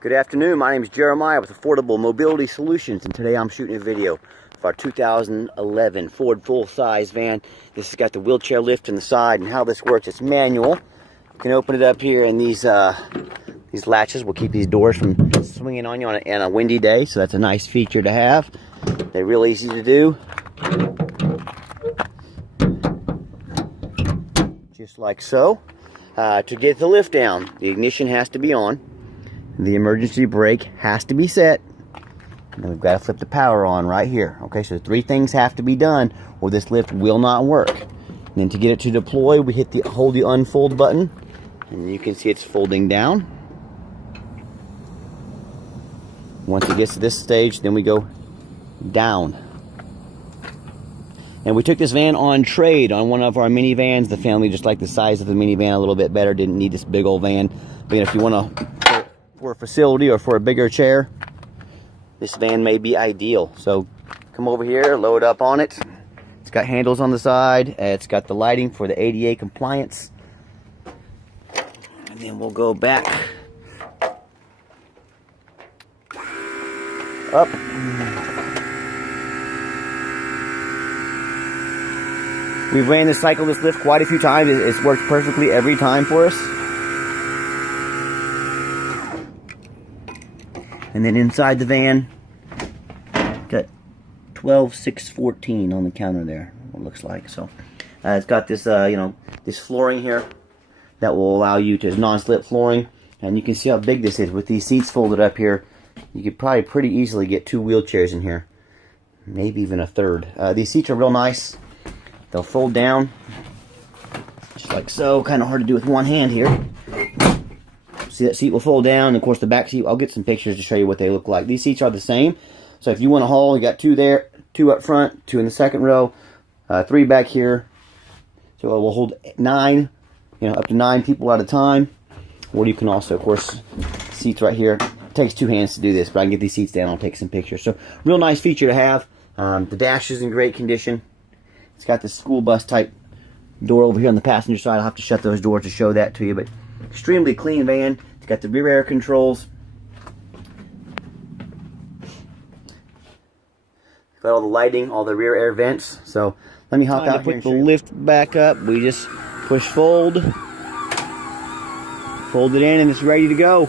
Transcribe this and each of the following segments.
Good afternoon, my name is Jeremiah with Affordable Mobility Solutions, and today I'm shooting a video of our 2011 Ford full-size van. This has got the wheelchair lift in the side, and how this works, it's manual. You can open it up here, and these latches will keep these doors from swinging on you on a windy day, so that's a nice feature to have. They're real easy to do. Just like so. To get the lift down, the ignition has to be on. The emergency brake has to be set. And then we've got to flip the power on right here. Okay, so 3 things have to be done or this lift will not work. And then to get it to deploy, we hold the unfold button. And you can see it's folding down. Once it gets to this stage, then we go down. And we took this van on trade on one of our minivans. The family just liked the size of the minivan a little bit better. Didn't need this big old van. But if you want to, for a facility or for a bigger chair, this van may be ideal. So come over here, load up on it. It's got handles on the side. It's got the lighting for the ADA compliance. And then we'll go back up. We've ran this lift quite a few times. It's worked perfectly every time for us. And then inside the van, got 12,614 on the counter there, it looks like. So it's got this, this flooring here that will allow you to non-slip flooring. And you can see how big this is. With these seats folded up here, you could probably pretty easily get 2 wheelchairs in here. Maybe even a third. These seats are real nice. They'll fold down, just like so. Kind of hard to do with one hand here. See, that seat will fold down. And of course, the back seat, I'll get some pictures to show you what they look like. These seats are the same. So if you want to haul, you got 2 there, 2 up front, 2 in the second row, 3 back here. So it will hold 9, up to 9 people at a time. Or you can also, of course, seats right here. It takes 2 hands to do this, but I can get these seats down. I'll take some pictures. So real nice feature to have. The dash is in great condition. It's got this school bus type door over here on the passenger side. I'll have to shut those doors to show that to you, but extremely clean van. It's got the rear air controls. Got all the lighting, all the rear air vents. So let me hop out here and put the lift back up. We just push fold it in, and it's ready to go.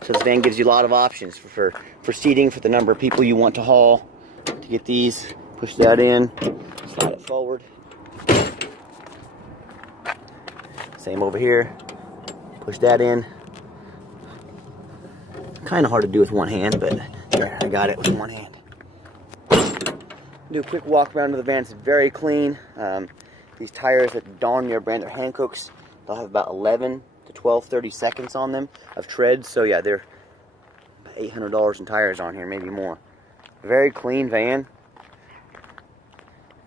So this van gives you a lot of options for seating, for the number of people you want to haul. To get these, push that in, slide it forward. Same over here, push that in. Kind of hard to do with one hand, but there, I got it with one hand. Do a quick walk around to the van. It's very clean. These tires at Dawn, your brand, are Hancocks. They'll have about 11 to 12, 30 seconds on them of tread. So yeah, they're $800 in tires on here, maybe more. Very clean van.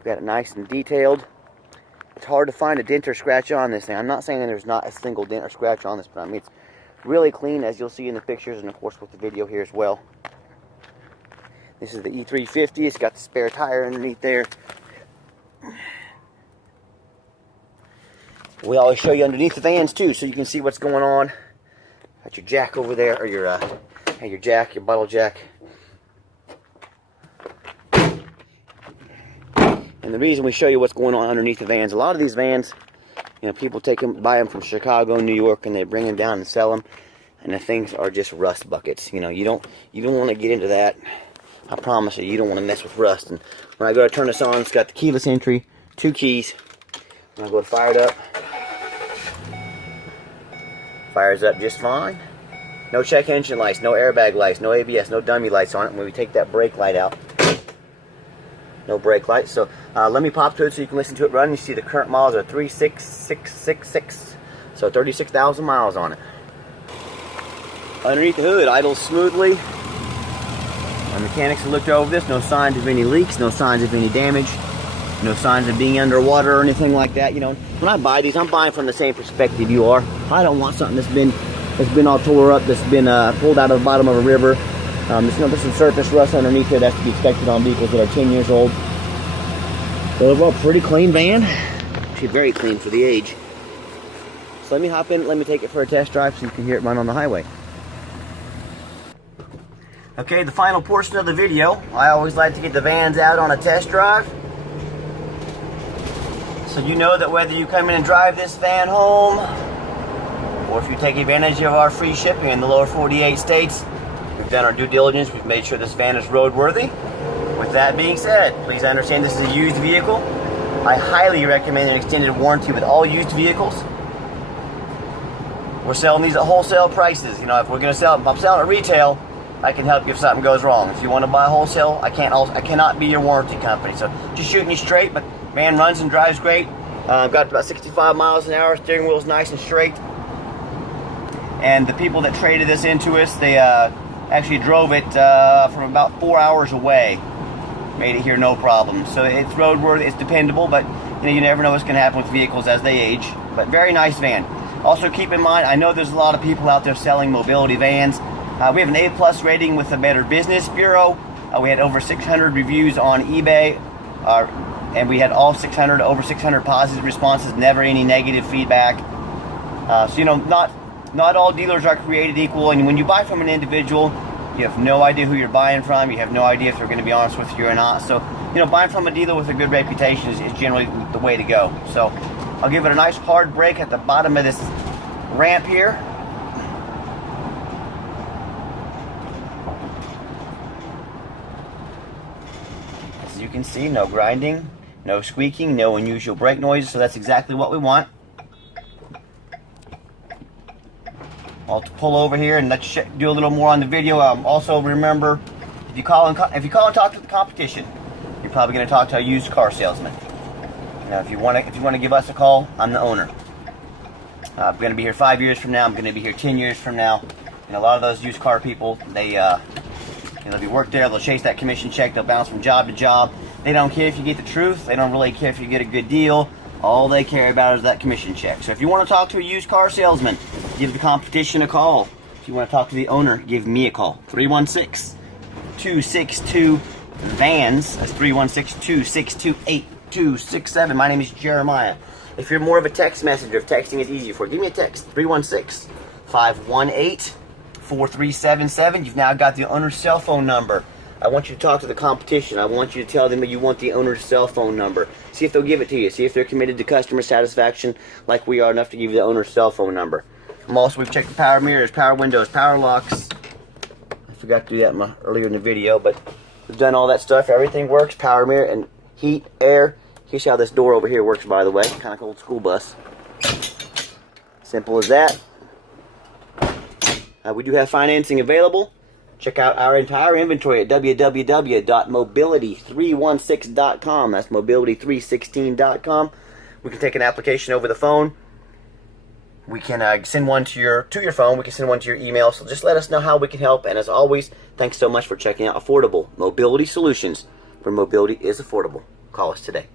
Got it nice and detailed. It's hard to find a dent or scratch on this thing. I'm not saying there's not a single dent or scratch on this, but I mean it's really clean, as you'll see in the pictures and of course with the video here as well. This is the E-350. It's got the spare tire underneath there. We always show you underneath the vans too, so you can see what's going on. Got your jack over there, or your jack, your bottle jack. And the reason we show you what's going on underneath the vans, a lot of these vans, people buy them from Chicago, New York, and they bring them down and sell them, and the things are just rust buckets. You don't want to get into that. I promise you don't want to mess with rust. And when I go to turn this on, it's got the keyless entry, 2 keys. When I go to fire it up, fires up just fine. No check engine lights, no airbag lights, no ABS, no dummy lights on it. When we take that brake light out, no brake lights. So let me pop to it so you can listen to it run. You see the current miles are 36666. So 36,000 miles on it. Underneath the hood, idles smoothly. Our mechanics have looked over this. No signs of any leaks, no signs of any damage, no signs of being underwater or anything like that. When I buy these, I'm buying from the same perspective you are. I don't want something that's been all tore up, that's been pulled out of the bottom of a river. There's some surface rust underneath here. That's to be expected on vehicles that are 10 years old. But overall, pretty clean van. Actually, very clean for the age. So let me hop in, let me take it for a test drive so you can hear it run on the highway. Okay, the final portion of the video. I always like to get the vans out on a test drive. So you know that whether you come in and drive this van home, or if you take advantage of our free shipping in the lower 48 states, we've done our due diligence, we've made sure this van is roadworthy. With that being said, please understand this is a used vehicle. I highly recommend an extended warranty with all used vehicles. We're selling these at wholesale prices. You know, if we're going to sell, if I'm selling at retail, I can help you if something goes wrong. If you want to buy wholesale, I cannot be your warranty company. So just shooting you straight, but van runs and drives great. Got about 65 miles an hour. Steering wheel's nice and straight. And the people that traded this into us, they actually drove it from about 4 hours away. Made it here no problem. So it's roadworthy, it's dependable, but you never know what's going to happen with vehicles as they age. But very nice van. Also keep in mind, I know there's a lot of people out there selling mobility vans. We have an A+ rating with the Better Business Bureau. We had over 600 reviews on eBay, and we had over 600 positive responses, never any negative feedback. So not all dealers are created equal, and when you buy from an individual, you have no idea who you're buying from. You have no idea if they're going to be honest with you or not. So, buying from a dealer with a good reputation is generally the way to go. So, I'll give it a nice hard brake at the bottom of this ramp here. As you can see, no grinding, no squeaking, no unusual brake noises, so that's exactly what we want. I'll pull over here and let you do a little more on the video. Also remember, if you call and talk to the competition, you're probably going to talk to a used car salesman. Now, if you want to give us a call, I'm the owner. I'm going to be here 5 years from now. I'm going to be here 10 years from now. And a lot of those used car people, they work there. They'll chase that commission check. They'll bounce from job to job. They don't care if you get the truth. They don't really care if you get a good deal. All they care about is that commission check. So if you want to talk to a used car salesman, give the competition a call. If you want to talk to the owner, give me a call. 316-262-VANS. That's 316-262-8267. My name is Jeremiah. If you're more of a text messenger, if texting is easier for you, give me a text. 316-518-4377. You've now got the owner's cell phone number. I want you to talk to the competition. I want you to tell them that you want the owner's cell phone number. See if they'll give it to you. See if they're committed to customer satisfaction like we are enough to give you the owner's cell phone number. We've checked the power mirrors, power windows, power locks. I forgot to do that earlier in the video, but we've done all that stuff. Everything works. Power mirror and heat, air. Here's how this door over here works, by the way. Kind of like an old school bus. Simple as that. We do have financing available. Check out our entire inventory at www.mobility316.com. That's mobility316.com. We can take an application over the phone. We can send one to your phone. We can send one to your email. So just let us know how we can help. And as always, thanks so much for checking out Affordable Mobility Solutions, where mobility is affordable. Call us today.